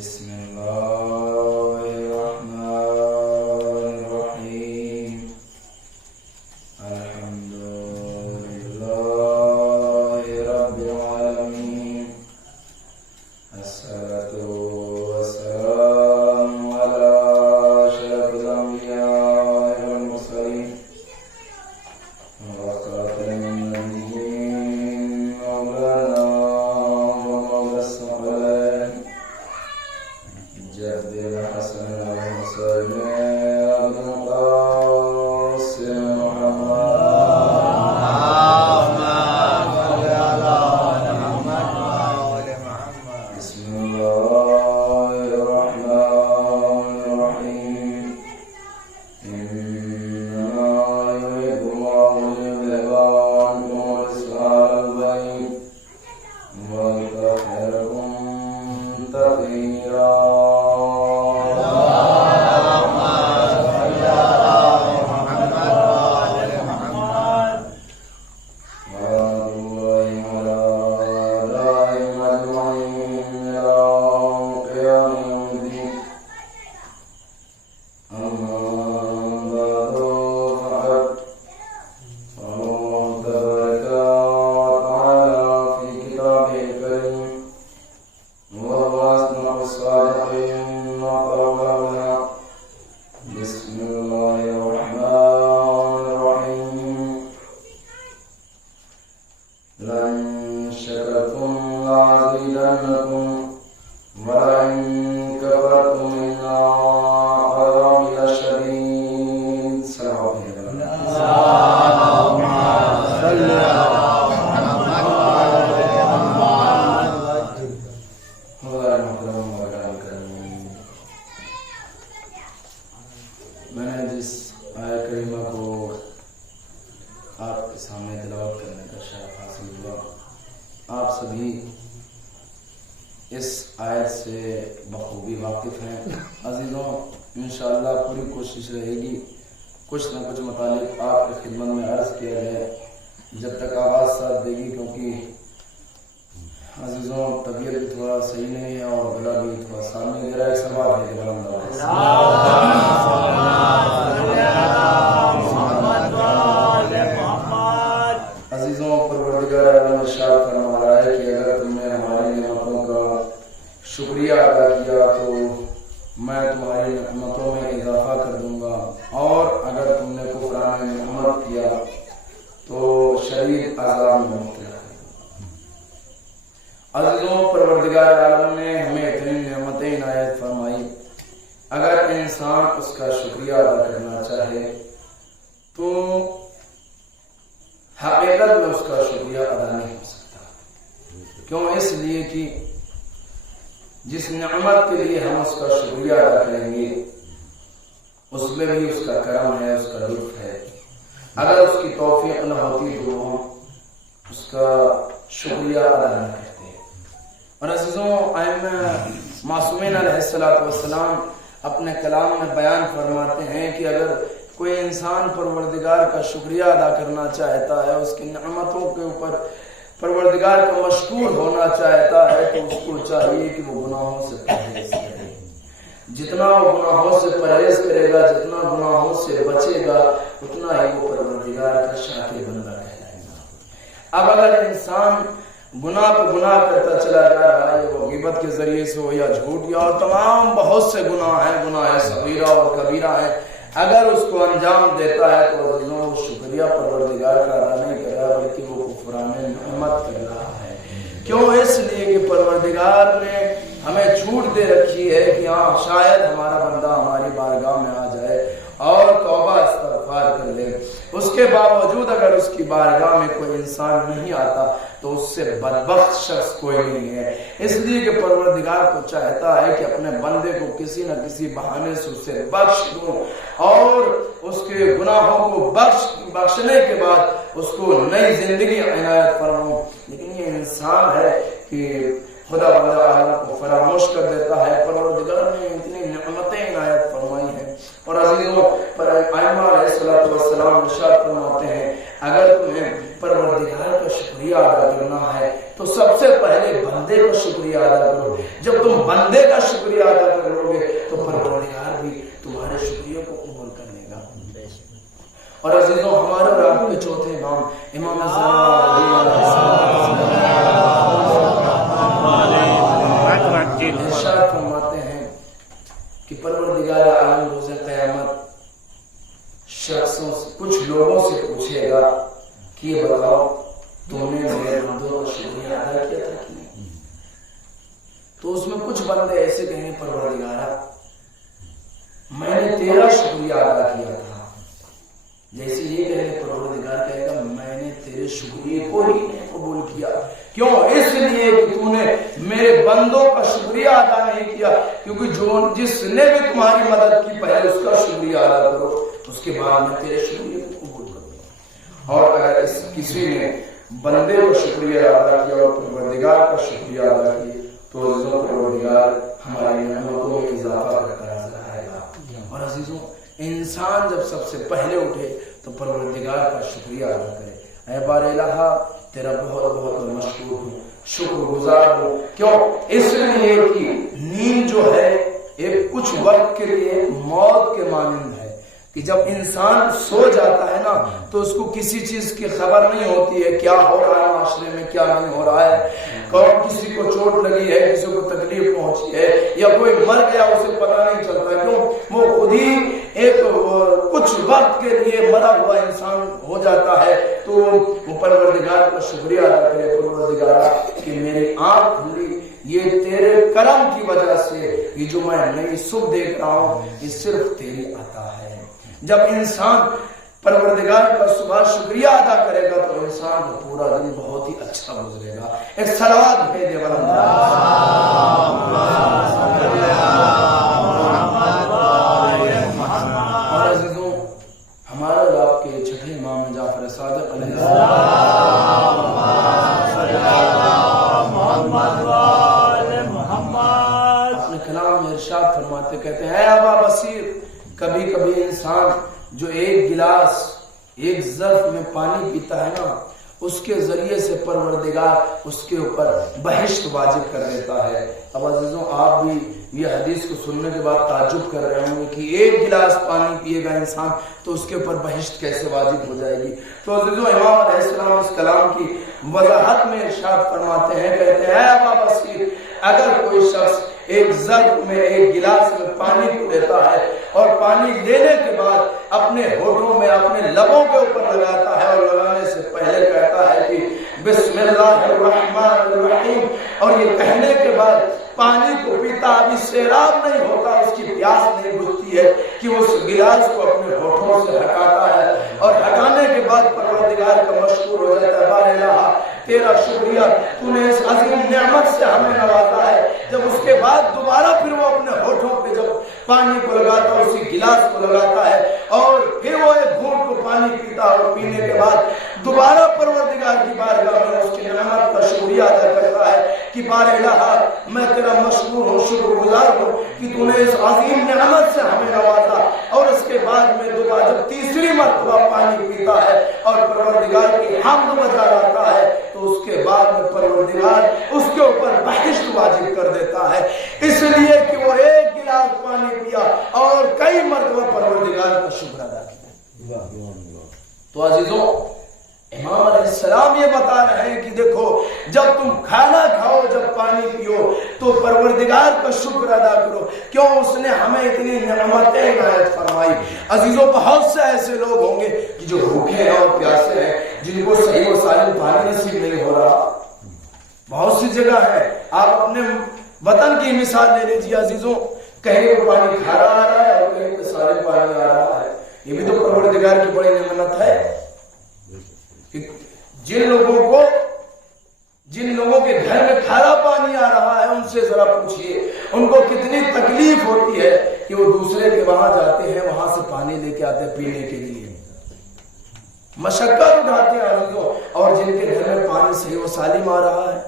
بسم الله الرحمن الرحيم الحمد لله رب العالمين الصلاة والسلام على أشرف الأنبياء والمرسلين وخاتم النبيين مولانا ومولى الصالحين جد الحسن المرسل أبو القاسم محمد بسم الله الرحمن الرحيم إنما يريد الله ليذهب عنكم الرجس أهل البيت ويطهركم تطهيرا بسم الله الرحمن الرحيم لئن شكرتم لأزيدنكم ولئن كفرتم إن عذابي لشديد. میں نے جس آیت کریمہ کو آپ کے سامنے تلاوت کرنے کا شرف حاصل ہوا، آپ سبھی اس آیت سے بخوبی واقف ہیں. عزیزوں، انشاءاللہ پوری کوشش رہے گی کچھ نہ کچھ مطالب آپ کی خدمت میں عرض کیا جائے جب تک آواز ساتھ دے گی، کیونکہ عزیزوں طبیعت بھی تھوڑا صحیح نہیں ہے اور گلا بھی تھوڑا سامنے دے رہا ہے. سوال ہے عزیزوں، پروردگار عالم ارشاد فرما رہا ہے کہ اگر تم نے ہماری نعمتوں کا شکریہ ادا کیا تو میں تمہاری نعمتوں میں اضافہ کر دوں گا، اور اگر تم نے کفران نعمت کیا تو شدید عذاب میں مبتلا کر دوں گا. عزیزوں، پروردگار عالم نے ہمیں اتنی نعمتیں عنایت فرمائی، اگر انسان اس کا شکریہ ادا کرنا چاہے تو حقیقت میں اس کا شکریہ ادا نہیں ہو سکتا. کیوں؟ اس لیے کہ جس نعمت کے لیے ہم اس کا شکریہ ادا کریں گے اس میں بھی اس کا کرم ہے، اس کا لطف ہے. اگر اس کی توفیق نہ ہوتی تو ہم اس کا شکریہ ادا نہ کرتے. اور عزیزوں، ائمہ معصومین علیہ السلام اپنے کلام میں بیان فرماتے ہیں کہ اگر کوئی انسان پروردگار کا شکریہ ادا کرنا چاہتا ہے، اس کی نعمتوں کے اوپر پروردگار کا مشکور ہونا چاہتا ہے، تو اس کو چاہیے کہ وہ گناہوں سے پرہیز کرے. جتنا وہ گناہوں سے پرہیز کرے گا، جتنا گناہوں سے بچے گا، اتنا ہی وہ پروردگار کا شاکر بندہ کہلائے گا. اب اگر انسان گناہ پہ گناہ کرتا چلا جا رہا ہے، وہ غیبت کے ذریعے سے ہو یا جھوٹ یا اور تمام بہت سے گناہ ہیں، گناہ صغیرہ اور کبیرہ ہیں، اگر اس کو انجام دیتا ہے تو عزیزوں وہ شکریہ پروردگار کا ادا نہیں کر رہا بلکہ وہ کفران نعمت کر رہا ہے. کیوں؟ اس لیے کہ پروردگار نے ہمیں چھوٹ دے رکھی ہے کہ ہاں شاید ہمارا بندہ ہماری بارگاہ میں آ جائے اور توبہ استغفار کر لے. اس کے باوجود اگر اس کی بارگاہ میں کوئی انسان نہیں آتا تو اس سے بدبخت شخص کوئی نہیں ہے. اس لیے کہ پروردگار کو چاہتا ہے کہ اپنے بندے کو کسی نہ کسی بہانے سے اسے بخش دوں اور اس کے گناہوں کو بخشنے کے بعد اس کو نئی زندگی عنایت فرماؤں. لیکن یہ انسان ہے کہ خدا بندہ عالم کو فراموش کر دیتا ہے. پروردگار نے اتنی نعمتیں عنایت فرمائی ہیں. اور عزیزوں، ائمہ علیہ السلام ارشاد فرماتے ہیں اگر تمہیں پروردگار کا شکریہ ادا کرنا ہے تو سب سے پہلے بندے بندے کا شکریہ ادا کرو. جب تم بندے کا شکریہ ادا کرو گے تو پروردگار بھی تمہارے شکریہ کو قبول کر لے گا. اور عزیزوں ہمارے اور آپ کے چوتھے امام امام ارشاد فرماتے ہیں کہ پروردگار عالم روز قیامت شخصوں سے کچھ لوگوں سے پوچھے گا کہ یہ بتاؤ تم نے میرے بندوں کا شکریہ ادا کیا تھا کہ نہیں؟ تو اس میں کچھ بندے ایسے کہیں گے پروردگار میں نے تیرا شکریہ ادا کیا تھا. جیسے یہ کہے گا پروردگار کہے گا میں نے تیرے شکریہ کو ہی قبول کیا. کیوں؟ اس لیے کہ تو نے میرے بندوں کا شکریہ ادا نہیں کیا. کیونکہ جو جس نے بھی تمہاری مدد کی پہلے اس کا شکریہ ادا کرو, اس کے بعد میں تیرے شکریہ کو قبول کروں. اور اگر کسی نے بندے کو شکریہ ادا کیا اور پروردگار کا شکریہ ادا کیا تو عزیزوں پروردگار ہماری نعمتوں میں اضافہ کرتا نظر آئے گا. اور عزیزوں انسان جب سب سے پہلے اٹھے تو پروردگار کا شکریہ ادا کرے. اے بار الہ تیرا بہت بہت مشکور ہوں, شکر گزار ہوں. کیوں؟ اس لیے کہ نیند جو ہے ایک کچھ وقت کے لیے موت کے مانند ہے کہ جب انسان سو جاتا ہے نا تو اس کو کسی چیز کی خبر نہیں ہوتی ہے کیا ہو رہا ہے معاشرے میں کیا نہیں ہو رہا ہے. کون کسی کو چوٹ لگی ہے, کسی کو تکلیف پہنچی ہے یا کوئی مر گیا اسے پتہ نہیں چلتا ہے. کیوں؟ وہ خود ہی ایک کچھ وقت کے لیے مرا ہوا انسان ہو جاتا ہے. تو وہ پروردگار کا شکریہ ادا کرے پروردگار کہ میری آنکھ کھلی, یہ تیرے کرم کی وجہ سے یہ جو میں نئی صبح دیکھ رہا ہوں یہ صرف تیری عطا ہے. جب انسان پروردگار کا صبح شکریہ ادا کرے گا تو انسان کا پورا دن بہت ہی اچھا گزرے گا. ایک صلوات بھیجے اور عزیزوں ہمارے اور آپ کے چھٹے امام جعفر صادق علیہ اپنے کلام میں ارشاد فرماتے کہتے ہیں اے ابا بصیر, کبھی کبھی انسان جو ایک گلاس ایک ظرف میں پانی پیتا ہے نا اس کے ذریعے سے پروردگار اس کے اوپر بہشت واجب کر دیتا ہے. اب عزیزوں آپ بھی یہ حدیث کو سننے کے بعد تعجب کر رہے ہوں گے کہ ایک گلاس پانی پیے گا انسان تو اس کے اوپر بہشت کیسے واجب ہو جائے گی. تو عزیزوں امام علیہ السلام اس کلام کی وضاحت میں ارشاد فرماتے ہیں, کہتے ہیں اے ابا بصیر, اگر کوئی شخص ایک ظرف میں ایک گلاس میں پانی کو لیتا ہے اور پانی لینے کے بعد اپنے ہونٹوں میں اپنے لبوں کے اوپر لگاتا ہے اور لگانے سے پہلے کہتا ہے کہ بسم اللہ الرحمن الرحیم, اور یہ کہنے کے بعد پانی کو پیتا, ابھی سیراب نہیں ہوتا, اس کی پیاس نہیں بجھتی ہے کہ اس گلاس کو اپنے ہونٹوں سے ہٹاتا ہے اور ہٹانے کے بعد پروردگار کا مشکور ہو جاتا ہے. بار الہ تیرا شکریہ, تو نے اس عظیم نعمت سے ہمیں نوازا ہے. جب اس کے بعد دوبارہ پھر وہ اپنے ہونٹوں پہ جب پانی کو لگاتا ہے, اسی گلاس کو لگاتا ہے اور پھر وہ ایک گھونٹ کو پانی پیتا ہے اور پینے کے بعد دوبارہ پروردگار کی بارگاہ میں اس کی نعمت کا شکریہ ادا کرتا ہے کہ بار الہ میں تیرا مشکور ہوں, شکر گزار ہوں کہ تو نے اس عظیم نعمت سے ہمیں نوازا. اور اس کے بعد میں دوبارہ جب تیسری مرتبہ پانی پیتا ہے اور پروردگار کی حمد بجا لاتا ہے تو اس کے بعد میں پروردگار اس کے اوپر بہشت واجب کر دیتا ہے, اس لیے کہ وہ ایک گلاس پانی پیا اور کئی مرتبہ پروردگار کا شکر ادا کیا. تو عزیزوں امام علیہ السلام یہ بتا رہے ہیں کہ دیکھو جب تم کھانا کھاؤ, جب پانی پیو تو پروردگار کا شکر ادا کرو. کیوں؟ اس نے ہمیں اتنی نعمتیں عنایت فرمائی. عزیزوں بہت سے ایسے لوگ ہوں گے کہ جو بھوکے ہیں اور پیاسے ہیں, جن کو صحیح و سالم پانی نصیب نہیں ہو رہا. بہت سی جگہ ہے, آپ اپنے وطن کی مثال لے لیجیے عزیزوں, کہیں پہ پانی کھارا آ رہا ہے اور کہیں پہ سالم پانی آ رہا ہے. یہ بھی تو پروردگار کی بڑی نعمت ہے. جن لوگوں کے گھر میں کھارا پانی آ رہا ہے ان سے ذرا پوچھئے ان کو کتنی تکلیف ہوتی ہے کہ وہ دوسرے کے وہاں جاتے ہیں, وہاں سے پانی لے کے آتے پینے کے لیے, مشقت اٹھاتے ہیں عزیزوں. اور جن کے گھر میں پانی صحیح و سالم آ رہا ہے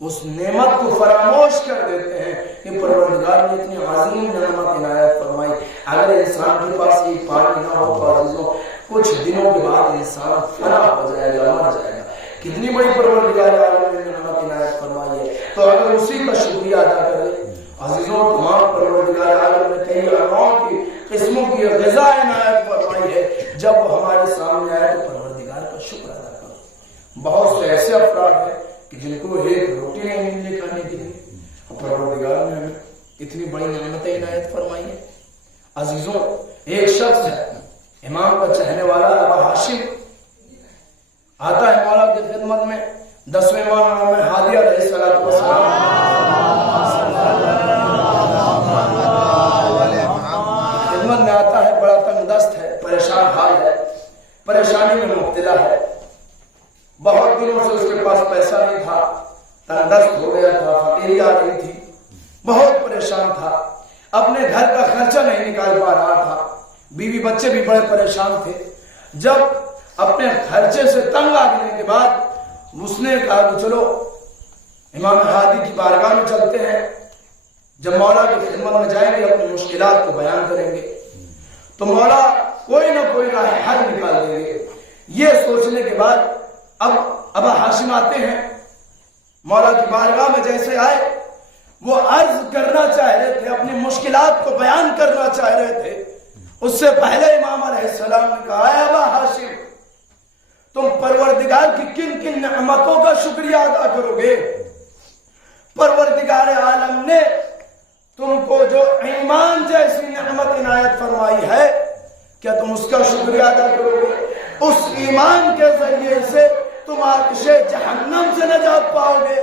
اس نعمت کو فراموش کر دیتے ہیں کہ پروردگار نے اتنی عظیم نعمت عنایت فرمائی. اگر انسان کے پاس یہ پانی نہ ہو تو عزیزوں کچھ دنوں کے بعد انسان فنا ہو جائے گا, مر جائے گا. کتنی بڑی پروردگار عالم نے نعمت عنایت فرمائی ہے. تو اگر اسی کا شکریہ ادا کرے. عزیزوں تمام پروردگار عالم نے کئی انواع کی قسموں کی غذا عنایت فرمائی ہے. جب وہ ہمارے سامنے آئے تو پروردگار کا شکر ادا کرو. بہت سے ایسے افراد ہیں کہ جن کو ایک روٹی نہیں ملتی کھانے کے لیے، پروردگار نے ہمیں اتنی بڑی نعمتیں عنایت فرمائی ہے. عزیزوں ایک شخص ہے امام کا چاہنے والا ابا ہاشم، آتا ہے مولا کی خدمت میں 10ویں ماہ امام ہادی علیہ الصلوۃ والسلام خدمت میں آتا ہے. بڑا تنگ دست ہے، پریشان حال ہے، پریشانی میں مبتلا ہے. بہت دنوں سے اس کے پاس پیسہ نہیں تھا، تنگ دست ہو گیا تھا، فقیری آ رہی تھی، بہت پریشان تھا، اپنے گھر کا خرچہ نہیں نکال پا رہا تھا، بیوی بچے بھی بڑے پریشان تھے. جب اپنے خرچے سے تنگ آنے کے بعد اس نے کہا کہ چلو امام ہادی کی بارگاہ میں چلتے ہیں. جب مولا کی خدمت میں جائیں گے اپنی مشکلات کو بیان کریں گے تو مولا کوئی نہ کوئی راہ حل نکال دیں گے. یہ سوچنے کے بعد اب ابا ہاشم آتے ہیں مولا کی بارگاہ میں. جیسے آئے وہ عرض کرنا چاہ رہے تھے، اپنی مشکلات کو بیان کرنا چاہ رہے تھے. اس سے پہلے امام علیہ السلام نے کہا اے ابا ہاشم تم پروردگار کی کن کن نعمتوں کا شکریہ ادا کرو گے؟ پروردگار عالم نے تم کو جو ایمان جیسی نعمت عنایت فرمائی ہے، کیا تم اس کا شکریہ ادا کرو گے؟ اس ایمان کے ذریعے سے تم آتش جہنم سے نجات پاؤ گے،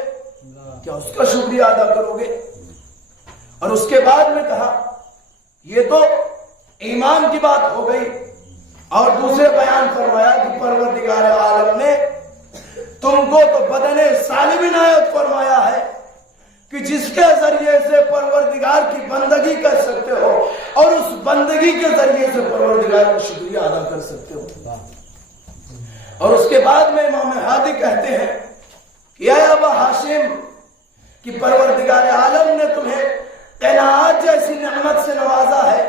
کیا اس کا شکریہ ادا کرو گے؟ اور اس کے بعد میں کہا یہ تو ایمان کی بات ہو گئی، اور دوسرے بیان فرمایا کہ پروردگار عالم نے تم کو تو بدن سالم عنایت فرمایا ہے کہ جس کے ذریعے سے پروردگار کی بندگی کر سکتے ہو اور اس بندگی کے ذریعے سے پروردگار کا شکریہ ادا کر سکتے ہو. اور اس کے بعد میں امام ہادی کہتے ہیں کہ اے ابا ہاشم کہ پروردگار عالم نے تمہیں قناعت جیسی نعمت سے نوازا ہے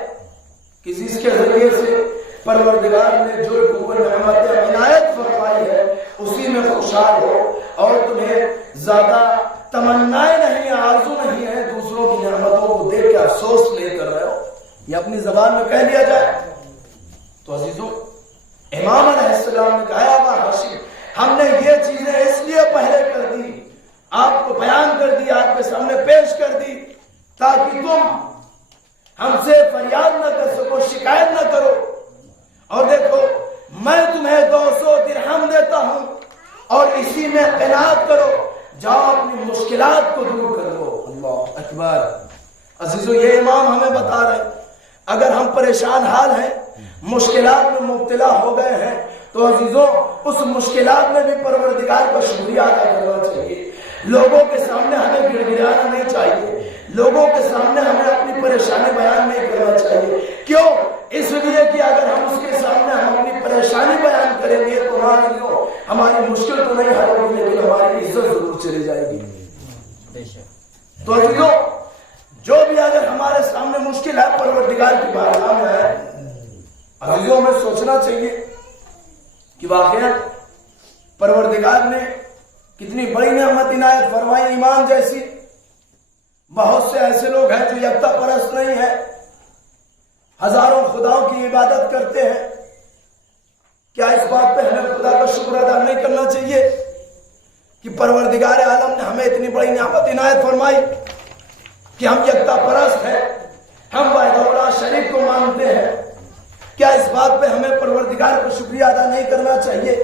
کہ جس کے ذریعے سے پروردگار نے جو نعمت عنایت فرمائی ہے اسی میں خوشحال ہو، اور تمہیں زیادہ تمنائیں نہیں، آرزو نہیں ہے دوسروں کی نعمتوں کو دیکھ کے افسوس نہیں کر رہے ہو. یہ اپنی زبان میں کہہ لیا جائے تو عزیزوں امام علیہ السلام نے کہا ابا ہاشم ہم نے یہ چیزیں اس لیے پہلے کر دی، آپ کو بیان کر دی، آپ کے سامنے پیش کر دی تاکہ تم ہم سے فریاد نہ کر سکو، شکایت نہ کرو. اور دیکھو میں تمہیں 200 درہم دیتا ہوں اور اسی میں قناعت کرو، جاؤ اپنی مشکلات کو دور کر لو. اللہ اکبر. عزیزو یہ امام ہمیں بتا رہے ہیں اگر ہم پریشان حال ہیں، مشکلات میں مبتلا ہو گئے ہیں تو عزیزو اس مشکلات میں بھی پروردگار کا شکریہ ادا کرنا چاہیے. لوگوں کے سامنے ہمیں گڑ گڑانا نہیں چاہیے، لوگوں کے سامنے ہمیں اپنی پریشانی بیان نہیں کرنا چاہیے. کیوں؟ اس لیے کہ اگر ہم اس کے سامنے ہم اپنی پریشانی بیان کریں گے تو ہماری مشکل تو نہیں حل ہوگی لیکن ہماری عزت ضرور چلی جائے گی. تو عزیزوں جو بھی اگر ہمارے سامنے مشکل ہے پروردگار کی بارگاہ میں ہے، عزیزوں میں سوچنا چاہیے کہ واقعا پروردگار نے کتنی بڑی نعمت عنایت فرمائی ایمان جیسی. بہت سے ایسے لوگ ہیں جو یکتا پرست نہیں ہے، ہزاروں خداؤں کی عبادت کرتے ہیں. کیا اس بات پہ ہمیں خدا کا شکر ادا نہیں کرنا چاہیے کہ پروردگار عالم نے ہمیں اتنی بڑی نعمت عنایت فرمائی کہ ہم یکتا پرست ہیں، ہم واحد لا شریک کو مانتے ہیں. کیا اس بات پہ ہمیں پروردگار کو شکریہ ادا نہیں کرنا چاہیے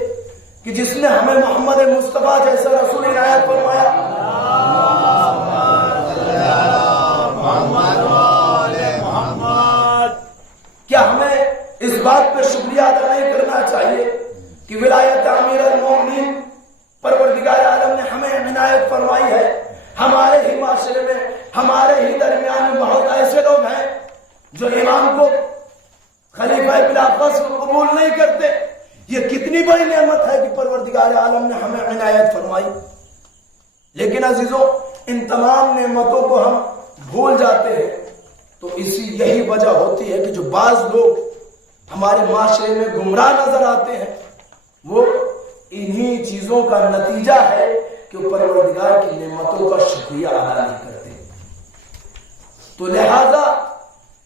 کہ جس نے ہمیں محمد مصطفیٰ جیسا رسول عنایت فرمایا؟ کیا ہمیں اس بات پہ شکریہ ادا نہیں کرنا چاہیے کہ ولایت امیر المومنین پروردگار عالم نے ہمیں عنایت فرمائی ہے؟ ہمارے ہی معاشرے میں، ہمارے ہی درمیان میں بہت ایسے لوگ ہیں جو امام کو خلیفہ بلا فصل قبول نہیں کرتے. یہ کتنی بڑی نعمت ہے کہ پروردگار عالم نے ہمیں عنایت فرمائی. لیکن عزیزوں ان تمام نعمتوں کو ہم بھول جاتے ہیں تو یہی وجہ ہوتی ہے کہ جو بعض لوگ ہمارے معاشرے میں گمراہ نظر آتے ہیں وہ انہی چیزوں کا نتیجہ ہے کہ وہ پروردگار کی نعمتوں کا شکریہ ادا نہیں کرتے. تو لہذا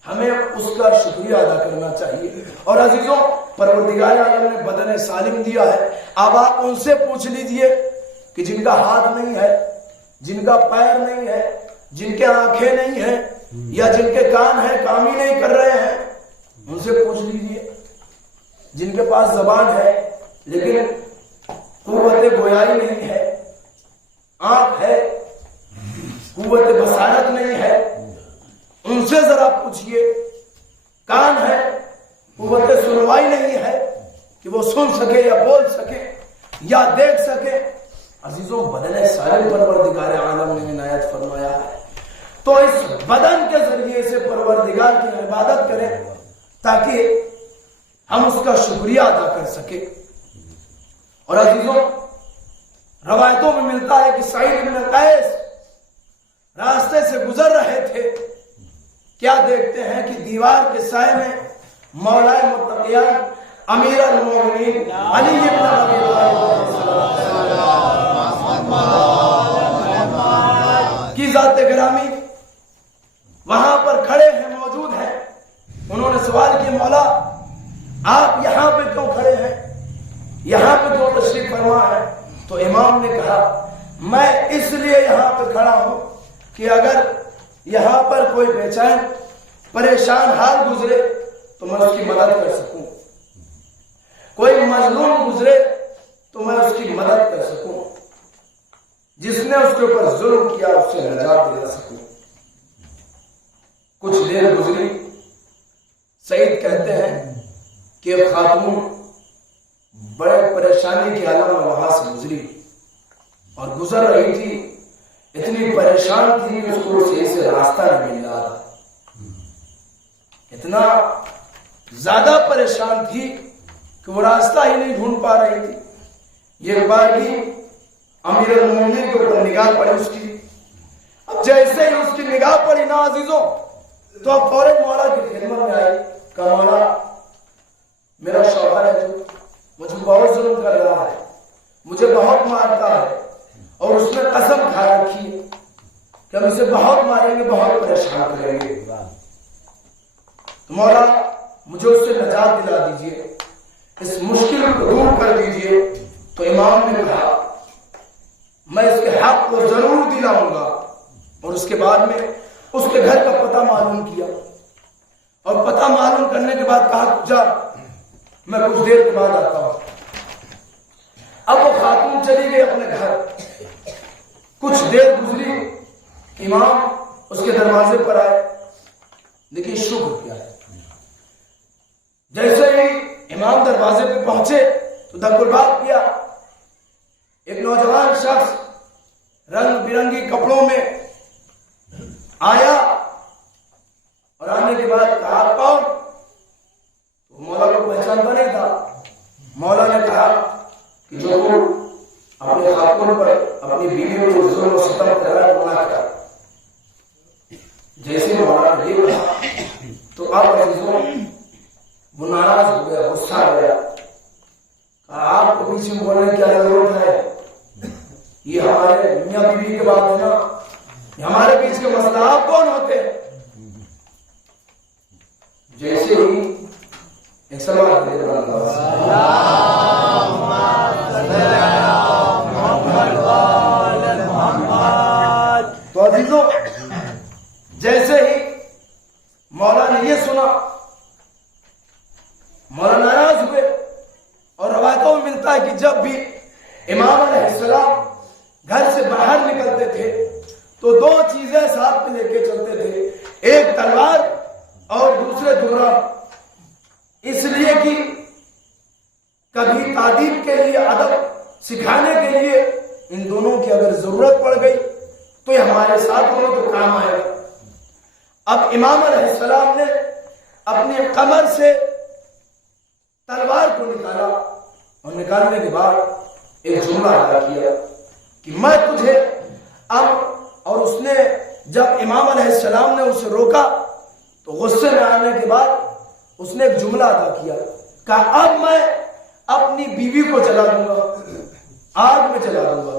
ہمیں اس کا شکریہ ادا کرنا چاہیے. اور عزیزوں پروردگار عالم نے بدن سالم دیا ہے. اب آپ ان سے پوچھ لیجئے کہ جن کا ہاتھ نہیں ہے, جن کا پیر نہیں ہے, جن کے آنکھیں نہیں ہیں, یا جن کے کان ہیں کام ہی نہیں کر رہے ہیں, ان سے پوچھ لیجئے. جن کے پاس زبان ہے لیکن قوت گویائی نہیں ہے, آنکھ ہے قوت بصارت نہیں ہے, ان سے ذرا پوچھئے. کان ہے قوت سنوائی نہیں ہے کہ وہ سن سکے یا بول سکے یا دیکھ سکے. عزیزوں بدن سالم پروردگار عالم نے عنایت فرمایا ہے. تو اس بدن کے ذریعے سے پروردگار کی عبادت کریں تاکہ ہم اس کا شکریہ ادا کر سکیں. اور عزیزوں روایتوں میں ملتا ہے کہ سعید بن قیس راستے سے گزر رہے تھے, کیا دیکھتے ہیں کہ دیوار کے سائے میں مولا متقیان امیر المومنین علی بن ابی طالب کی ذات گرامی وہاں پر کھڑے ہیں, موجود ہیں. انہوں نے سوال کیا مولا آپ یہاں پہ کیوں کھڑے ہیں, یہاں پہ کیوں تشریف فرما ہے؟ تو امام نے کہا میں اس لیے یہاں پہ کھڑا ہوں کہ اگر یہاں پر کوئی بے چین پریشان حال گزرے تو میں اس کی مدد کر سکوں, کوئی مظلوم گزرے تو میں اس کی مدد کر سکوں, جس نے اس کے اوپر ظلم کیا اس سے نجات دلا سکوں. کچھ دیر گزری, سعید کہتے ہیں کہ ایک خاتون بڑے پریشانی کے عالم میں وہاں سے گزری اور گزر رہی تھی, اتنی پریشان تھی کہ اس کو صحیح سے راستہ نہیں مل رہا تھا, اتنا زیادہ پریشان تھی کہ وہ راستہ ہی نہیں ڈھونڈ پا رہی تھی. یہ بار بھی امیر المومنین کے اوپر نگاہ پڑی اس کی. اب جیسے ہی اس کی نگاہ پڑی نا عزیزوں تو اب فوراً مولا کی خدمت میں آئی. کہا مولا میرا شوہر ہے جو مجھے بہت ظلم کر رہا ہے, مجھے بہت مارتا ہے, اور اس نے قسم کھا رکھی ہے کہ ہم اسے بہت ماریں گے, بہت پریشان کریں گے. تو مولا مجھے اس سے نجات دلا دیجئے, اس مشکل کو دور کر دیجئے. تو امام نے کہا میں اس کے حق کو ضرور دلاؤں گا. اور اس کے بعد میں اس کے گھر کا پتہ معلوم کیا, اور پتہ معلوم کرنے کے بعد کہا جا میں کچھ دیر کے بعد آتا ہوں. اب وہ خاتون چلی گئی اپنے گھر. کچھ دیر گزری, امام اس کے دروازے پر آئے. دیکھیے شکر کیا ہے, جیسے ہی امام دروازے پہ پہنچے تو دھکلباز کیا. ایک نوجوان شخص رنگ برنگی کپڑوں میں آیا, اور آنے کے بعد کہا کون؟ تو مولا کو پہچانتا نہیں تھا. مولا نے کہا کہ جو تم اپنے خاتون پر اپنی بیوی کو ظلم و ستم کر رہا ہے وہ نہ کر. جیسے مولا نے یہ کہا تو آپ عزیزوں وہ ناراض ہو گیا, غصہ آ گیا. آپ کو پیچھے بولنے کی کیا ضرورت ہے, یہ ہمارے میاں بیوی کے بات ہے نا, یہ ہمارے بیچ کے مسئلہ, آپ کون ہوتے ہیں؟ جیسے ہی ایک سوال دے تو عزیزوں جیسے ہی مولا نے یہ سنا مولا ناراض ہوئے. اور روایتوں میں ملتا ہے کہ جب بھی امام علیہ السلام گھر سے باہر نکلتے تھے تو دو چیزیں ساتھ میں لے کے چلتے تھے, ایک تلوار اور دوسرے درہ. اس لیے کہ کبھی تعلیم کے لیے, ادب سکھانے کے لیے ان دونوں کی اگر ضرورت پڑ گئی تو یہ ہمارے ساتھ ہوں تو کام آئے گا. اب امام علیہ السلام نے اپنے کمر سے تلوار کو نکالا, اور نکالنے کے بعد ایک جملہ ادا کیا کہ میں تجھے اب, اور اس نے جب امام علیہ السلام نے اسے روکا تو غصے میں آنے کے بعد اس نے ایک جملہ ادا کیا, کہا اب میں اپنی بیوی کو جلا دوں گا, آگ میں جلا دوں گا.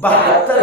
72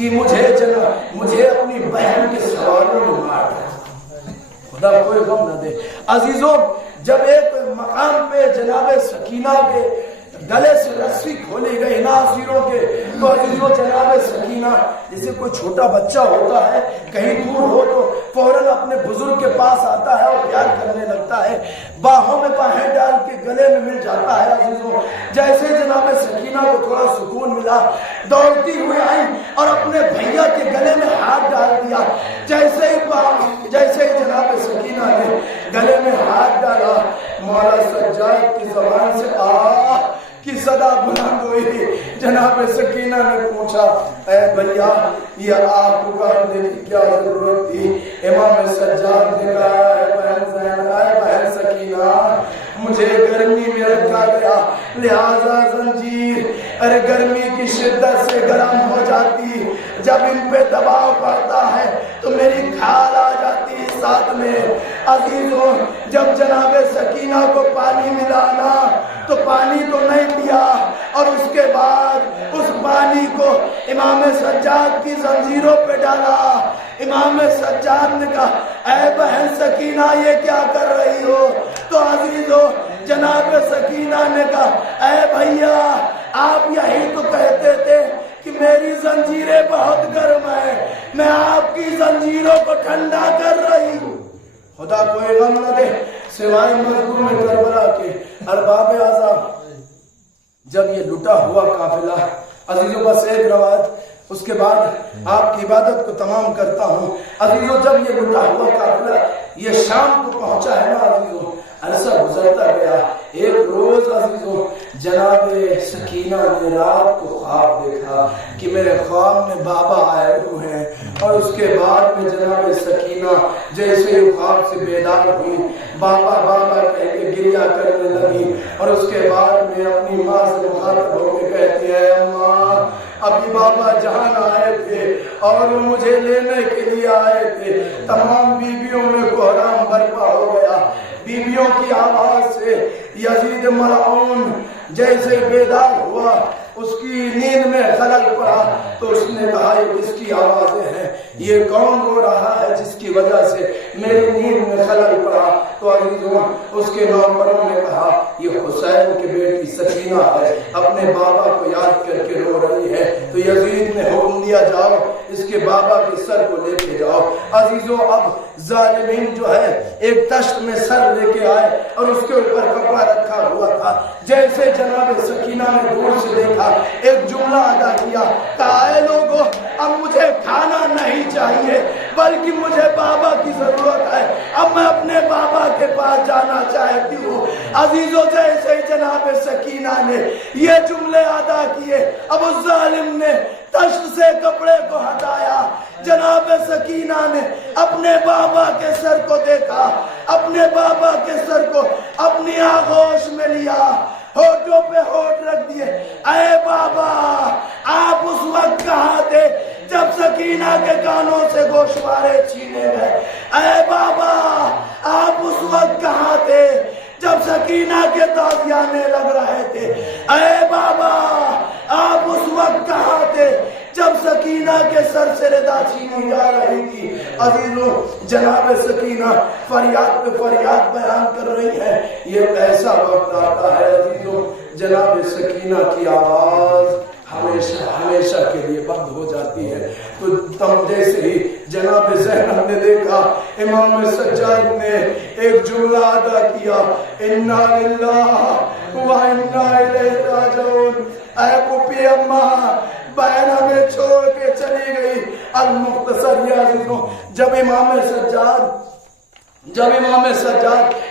کہ مجھے اپنی بہن کے سوالوں میں مار دے، خدا کوئی غم نہ دے۔ عزیزوں، جب ایک مقام پہ جناب سکینہ کے گلے سے رسی کھولی گئی ناصروں کے، تو عزیزوں جناب سکینہ جیسے کوئی چھوٹا بچہ ہوتا ہے، کہیں دور ہو تو فوراً اپنے بزرگ کے پاس آتا ہے اور پیار کرنے لگتا ہے، باہوں میں باہیں ڈال کے گلے میں مل جاتا ہے۔ عزیزوں جیسے جناب سکینہ کو تھوڑا سکون ملا، دوڑتی ہوئی آئی اور اپنے بھیا کے گلے میں ہاتھ ڈال دیا۔ جیسے ہی جناب سکینہ نے گلے میں ہاتھ ڈالا، مولا سجاد کی زبان سے آہ کی صدا بلند ہوئی۔ جناب سکینہ نے پوچھا، اے بھیا یہ آپ کو کرنے کی کیا ضرورت تھی؟ امام سجاد نے کہا، اے بہن سکینہ، مجھے گرمی میں رکھا گیا، لہذا زنجیر ارے گرمی کی شدت سے گرم ہو جاتی، جب ان پہ دباؤ پڑتا ہے تو میری کھال آ جاتی ساتھ میں۔ عزیزوں جب جناب سکینہ کو پانی ملانا تو پانی تو نہیں پیا، اور اس کے بعد اس پانی کو امام سجاد کی زنجیروں پہ ڈالا۔ امام سجاد نے کہا، اے بہن سکینہ یہ کیا کر رہی ہو؟ تو عزیزوں جناب سکینہ نے کہا، اے بھیا آپ یہی تو کہتے تھے کہ میری زنجیریں بہت گرم ہیں، میں آپ کی زنجیروں کو ٹھنڈا کر رہی ہوں۔ خدا کوئی غم نہ دے، سوائے مظلوم کربلا کے ارباب اعظم جب یہ لٹا ہوا قافلہ، عزیزوں بس ایک روایت اس کے بعد آپ کی عبادت کو تمام کرتا ہوں۔ عزیزوں جب یہ لٹا ہوا قافلہ یہ شام کو پہنچا ہے نا عزیزوں، عرصہ گزرتا گیا۔ ایک روز عزیزوں جناب سکینہ نے رات کو خواب دیکھا کہ میرے خواب میں بابا آئے ہوئے ہیں، اور اس کے بعد میں جناب سکینہ جیسے ہی خواب سے بیدار ہوئی، بابا بابا کہہ کے گریا کرنے لگی، اور اس کے بعد میں اپنی ماں سے مخاطب ہو کے کہتی ہے، اماں ابھی بابا جہان آئے تھے اور مجھے لینے کے لیے آئے تھے، تمام بیویوں میں کوہرام برپا ہو گیا۔ بیویوں کی آواز سے یزید ملعون جیسے بیدار ہوا، اس کی نیند میں خلل پڑا، تو اس نے کہا یہ کس کی آوازیں ہیں، یہ کون رو رہا ہے جس کی وجہ سے میری نیند میں خلل پڑا؟ تو عزیزوں اس کے نوکروں نے کہا یہ حسین کی بیٹی سکینہ ہے، اپنے بابا کو یاد کر کے رو رہی ہے۔ تو یزید نے حکم دیا، جاؤ اس کے بابا کے سر کو لے کے جاؤ۔ عزیزوں اب ظالمین جو ہے ایک تشت میں سر لے کے آئے اور اس کے اوپر کپڑا رکھا ہوا تھا۔ جیسے جناب سکینہ نے دور سے دیکھا، ایک جملہ ادا کیا، کہا اے لوگو اب مجھے کھانا نہیں چاہیے بلکہ مجھے بابا کی ضرورت ہے، اب میں اپنے بابا کے پاس جانا چاہتی ہوں۔ عزیزوں جیسے ہی جناب سکینہ نے یہ جملے ادا کیے، اب اس ظالم نے تشت سے کپڑے کو ہٹایا، جناب سکینہ نے اپنے بابا کے سر کو دیکھا، اپنے بابا کے سر کو اپنی آغوش میں لیا، ہونٹوں پہ ہونٹ رکھ دیے۔ اے بابا آپ اس وقت کہاں تھے جب سکینہ کے کانوں سے گوشوارے چھینے گئے؟ اے بابا آپ اس وقت کہاں تھے جب سکینہ کے تازیانے لگ رہے تھے؟ اے بابا آپ اس وقت کہاں تھے جب سکینہ کے سر سے ردا چھینی جا رہی تھی؟ عزیزوں جناب سکینہ فریاد پہ فریاد بیان کر رہی ہے۔ یہ ایسا وقت آتا ہے عزیزوں جناب سکینہ کی آواز ہمیشہ ہمیشہ کے لیے بند ہو جاتی ہے۔ تو تم جیسے ہی جناب زینب نے دیکھا، امام سجاد نے ایک جملہ ادا کیا، انا للہ و انا الیہ راجعون۔ اے پپی اماں بہن ہمیں چھوڑ کے چلی گئی۔ المختصر یہ عزیزوں جب امام سجاد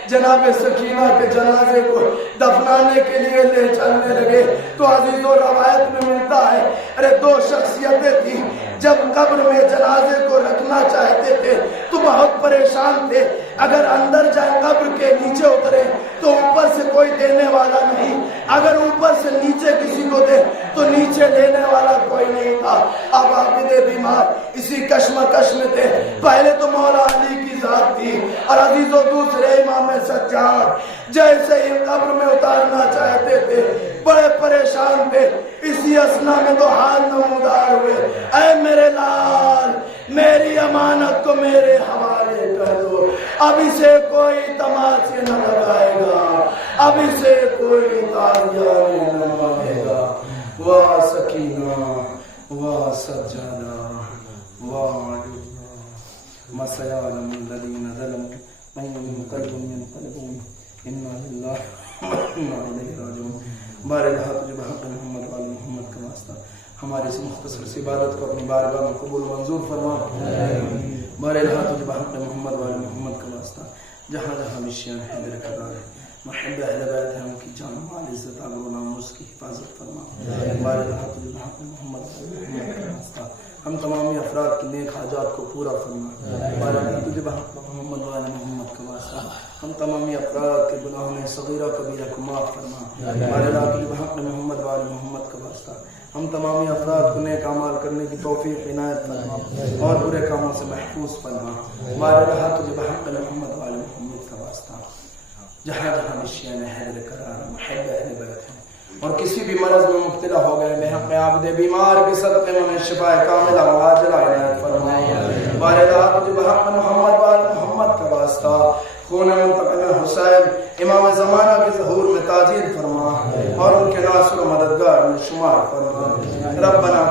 جناب سکینہ کے جنازے کو دفنانے کے لیے لے چلنے لگے تو عزیزوں روایت میں ملتا ہے ارے دو شخصیتیں تھیں، جب قبر میں جنازے کو رکھنا چاہتے تھے تو بہت پریشان تھے، اگر اندر جائیں قبر کے نیچے اترے تو اوپر سے کوئی دینے والا نہیں، اگر اوپر سے نیچے کسی کو دے تو نیچے لینے والا کوئی نہیں تھا۔ اب عابد بیمار اسی کشمکش میں تھے، پہلے تو مولا علی کی ذات تھی اور عزیزوں دوسرے امام سجاد جیسے ہی قبر میں اتارنا چاہتے تھے بڑے پریشان تھے، اسی اسنا میں دو ہاتھ نمودار ہوئے، اے میرے لال میری امانت کو میرے حوالے کر دو، اب اسے کوئی تماچے نہ لگائے گا، اب اسے کوئی تالیاں نہ مارے گا۔ واہ سکینہ واہ سجادہ واہ مسيعلم الذين ظلموا من ينقلب ينقلبون إنا لله وإنا إليه راجعون۔ بارے اللہ تجھے بحق محمد وآل محمد کا واسطہ ہماری اس مختصر سی عبادت کو اپنی بارگاہ میں قبول منظور فرما۔ بارے اللہ تجھے بحق محمد وآل محمد کا واسطہ جہاں جہاں مشیان حیدر قرار ہے، محب اہل بیت ہیں، ان کی جان مال عزت آبرو و ناموس کی حفاظت فرما۔ بارے اللہ تجھے بحق محمد وآل محمد کا واسطہ ہم تمامی افراد کی نیک حاجات کو پورا فرما۔ بارے اللہ تجھے بحق محمد وآل محمد کا واسطہ ہم تمامی افراد کے گناہوں صغیرہ کبیرہ کو معاف فرما۔ بارے اللہ تجھے بحق محمد وآل محمد کا واسطہ ہم تمامی افراد کو نیک اعمال کرنے کی توفیق عنایت فرما اور برے کاموں سے محفوظ فرما۔ بارے اللہ تجھے بحق محمد وآل محمد کا واسطہ جہاں جہاں مشیان حیدر قرار محب اہل بیت ہیں اور کسی بھی مرض میں مبتلا ہو گئے، بحق عابد بیمار کے صدقے میں انہیں شفا کاملہ عاجلہ عنایت فرما۔ بارے اللہ تجھے بحق محمد وآل محمد کا واسطہ خون منتقم حسین امام زمانہ کے ظہور میں تاجیل فرما اور ان کے ناصر و مددگار میں شمار فرما۔ ربنا